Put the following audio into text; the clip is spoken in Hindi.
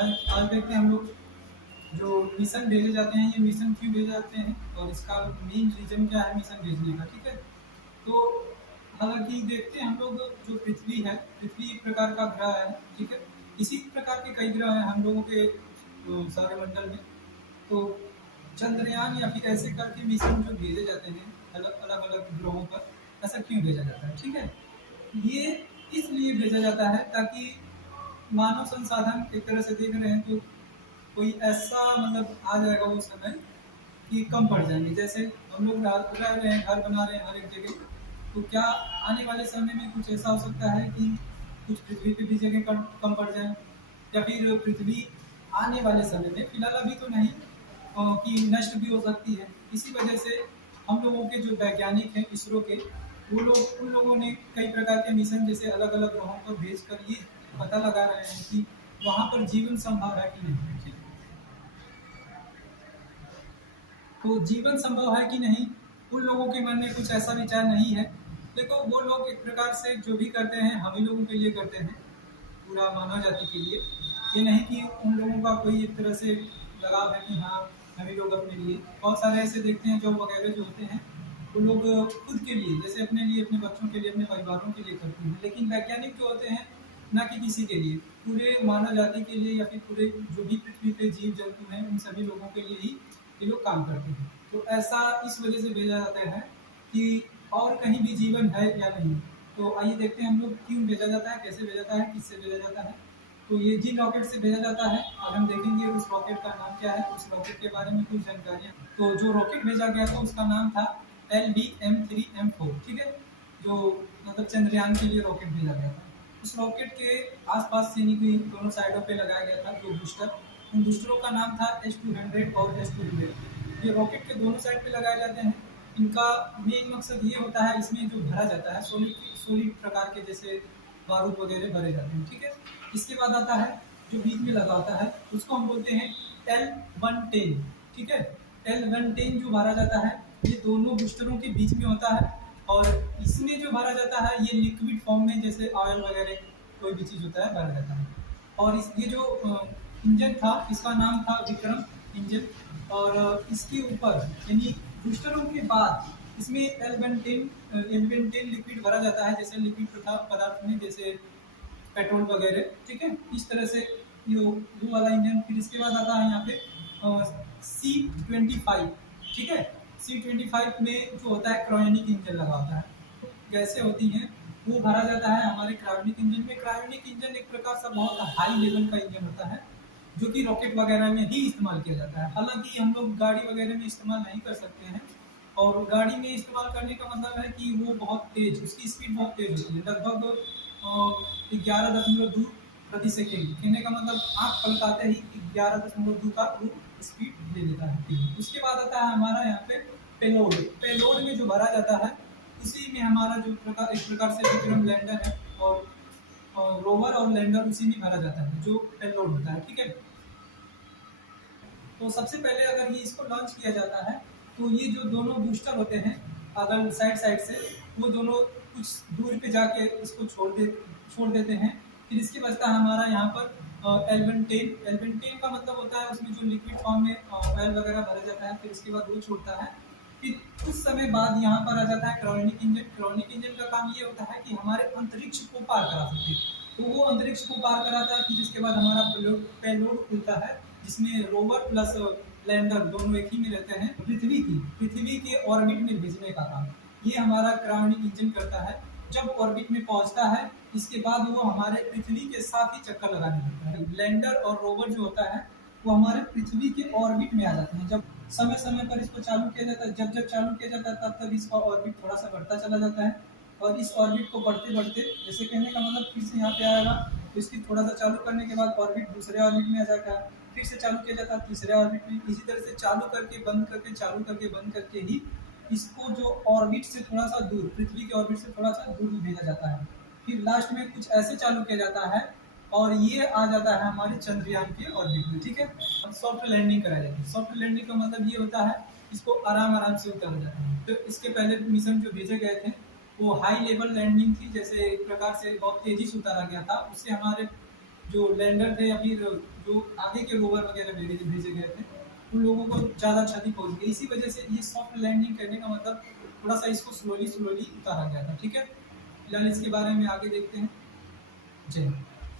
आज देखते हैं हम लोग जो मिशन भेजे जाते हैं, ये मिशन क्यों भेजे जाते हैं और इसका मेन रीजन क्या है मिशन भेजने का, ठीक है। तो हालांकि देखते हैं हम लोग, जो पृथ्वी है, पृथ्वी एक प्रकार का ग्रह है, ठीक है। इसी प्रकार के कई ग्रह हैं हम लोगों के सौरमंडल में। तो चंद्रयान या फिर ऐसे करके मिशन जो भेजे जाते हैं अलग अलग अलग ग्रहों पर, ऐसा क्यों भेजा जाता है, ठीक है। ये इसलिए भेजा जाता है ताकि मानव संसाधन एक तरह से देख रहे हैं तो कोई ऐसा मतलब आ जाएगा वो समय कि कम पड़ जाएंगे। जैसे हम लोग रह रहे हैं, घर बना रहे हैं हर एक जगह, तो क्या आने वाले समय में कुछ ऐसा हो सकता है कि कुछ पृथ्वी पे भी जगह कम पड़ जाए, या फिर पृथ्वी आने वाले समय में, फिलहाल अभी तो नहीं, कि नष्ट भी हो सकती है। इसी वजह से हम लोगों के जो वैज्ञानिक हैं इसरो के, वो लोग, उन लोगों ने कई प्रकार के मिशन जैसे अलग अलग ग्रहों पर भेज कर ये पता लगा रहे हैं कि वहाँ पर जीवन संभव है कि नहीं, ठीक है। तो जीवन संभव है कि नहीं, उन लोगों के मन में कुछ ऐसा विचार नहीं है। देखो वो लोग एक प्रकार से जो भी करते हैं हम ही लोगों के लिए करते हैं, पूरा मानव जाति के लिए। ये नहीं कि उन लोगों का कोई एक तरह से लगाव है कि हाँ हम ही लोग अपने लिए। बहुत सारे ऐसे देखते हैं जॉब वगैरह जो होते हैं, वो लोग खुद के लिए, जैसे अपने लिए, अपने बच्चों के लिए, अपने परिवारों के लिए करते हैं। लेकिन वैज्ञानिक जो होते हैं ना कि किसी के लिए, पूरे मानव जाति के लिए या फिर पूरे जो भी पृथ्वी पे जीव जंतु हैं उन सभी लोगों के लिए ही ये लोग काम करते हैं। तो ऐसा इस वजह से भेजा जाता है कि और कहीं भी जीवन है या नहीं। तो आइए देखते हैं हम लोग क्यों भेजा जाता है, कैसे भेजा जाता है, किससे भेजा जाता है। तो ये जिन रॉकेट से भेजा जाता है, और हम देखेंगे उस रॉकेट का नाम क्या है, उस रॉकेट के बारे में कुछ जानकारियाँ। तो जो रॉकेट भेजा गया था उसका नाम था LDM-3M4, ठीक है। जो मतलब चंद्रयान के लिए रॉकेट भेजा गया था। उस रॉकेट के आसपास से निकली दोनों साइडों पे लगाया गया था दो बूस्टर। उन बूस्टरों का नाम था S200 और S200। ये रॉकेट के दोनों साइड पे लगाए जाते हैं। इनका मेन मकसद ये होता है, इसमें जो भरा जाता है सॉलिड सॉलिड प्रकार के जैसे बारूद वगैरह भरे जाते हैं, ठीक है। इसके बाद आता है जो बीच में लगा होता है, उसको हम बोलते हैं L110, ठीक है। L110 जो भरा जाता है ये दोनों बूस्टरों के बीच में होता है, और इसमें जो भरा जाता है ये लिक्विड फॉर्म में, जैसे ऑयल वगैरह कोई भी चीज़ होता है भरा जाता है। और ये जो इंजन था इसका नाम था विक्रम इंजन। और इसके ऊपर यानी बूस्टरों के बाद इसमें L110 लिक्विड भरा जाता है, जैसे लिक्विड पदार्थ में जैसे पेट्रोल वगैरह, ठीक है। इस तरह से ये वाला इंजन। फिर इसके बाद आता है यहाँ पे C25, ठीक है। C25 में जो होता है क्रायोनिक इंजन लगा होता है, तो गैसें होती हैं वो भरा जाता है हमारे क्रायोनिक इंजन में। क्रायोनिक इंजन एक प्रकार से बहुत हाई लेवल का इंजन होता है जो कि रॉकेट वगैरह में ही इस्तेमाल किया जाता है। हालांकि हम लोग गाड़ी वगैरह में इस्तेमाल नहीं कर सकते हैं, और गाड़ी में इस्तेमाल करने का मतलब है कि वो बहुत तेज, उसकी स्पीड बहुत तेज होती है, लगभग 11.2 प्रति सेकेंड। कहने का मतलब आँख पलटाते ही 11.2 का वो स्पीड दे देता है। उसके बाद आता है हमारा यहाँ पे पेलोड। पेलोड में जो भरा जाता है उसी में हमारा जो एक प्रकार से विक्रम लैंडर है, और रोवर और लैंडर उसी में भरा जाता है जो पेलोड होता है, ठीक है। तो सबसे पहले अगर ये इसको लॉन्च किया जाता है तो ये जो दोनों बूस्टर होते हैं अगर साइड से, वो दोनों कुछ दूर पे जाके इसको छोड़ देते हैं। फिर इसके बचता है हमारा यहाँ पर L110 का मतलब होता है उसमें जो लिक्विड फॉर्म में ऑयल वगैरह भरा जाता है, फिर इसके बाद वो छोड़ता है। फिर कुछ समय बाद यहाँ पर आ जाता है क्रायोनिक इंजन। क्रायोनिक इंजन का काम ये होता है कि हमारे अंतरिक्ष को पार करा सके, तो वो अंतरिक्ष को पार कराता है। फिर इसके बाद हमारा पेलोड खुलता है, जिसमें रोवर प्लस लैंडर दोनों एक ही में रहते हैं, पृथ्वी के ऑर्बिट में भेजने का काम ये हमारा क्रायोनिक इंजन करता है। जब ऑर्बिट में पहुंचता है इसके बाद वो हमारे पृथ्वी के साथ ही चक्कर लगाने लगता है। लैंडर और रोवर जो होता है वो हमारे पृथ्वी के ऑर्बिट में आ जाते हैं। जब समय समय पर इसको चालू किया जाता है, जब चालू किया जाता है तब तक इसका ऑर्बिट थोड़ा सा बढ़ता चला जाता है, और इस ऑर्बिट को बढ़ते बढ़ते, जैसे कहने का मतलब फिर से यहाँ पे आएगा, तो इसकी थोड़ा सा चालू करने के बाद ऑर्बिट दूसरे ऑर्बिट में आ जाएगा, फिर से चालू किया जाता है तीसरे ऑर्बिट में। इसी तरह से चालू करके बंद करके, चालू करके बंद करके ही इसको जो ऑर्बिट से थोड़ा सा दूर, पृथ्वी के ऑर्बिट से थोड़ा सा दूर भेजा जाता है। फिर लास्ट में कुछ ऐसे चालू किया जाता है और ये आ जाता है हमारे चंद्रयान के ऑर्बिट में, ठीक है। अब सॉफ्ट लैंडिंग कराई जाती है। सॉफ्ट लैंडिंग का मतलब ये होता है इसको आराम से उतारा जाता है। तो इसके पहले मिशन जो भेजे गए थे वो हाई लेवल लैंडिंग थी, जैसे एक प्रकार से बहुत तेजी से उतारा गया था। उससे हमारे जो लैंडर थे या फिर जो आगे के रोवर वगैरह भेजे गए थे उन लोगों को ज़्यादा क्षति पहुंच गई। इसी वजह से ये सॉफ्ट लैंडिंग करने का मतलब थोड़ा सा इसको स्लोली स्लोली उतारा गया था। ठीक है, फिलहाल इसके बारे में आगे देखते हैं। जय हिंद।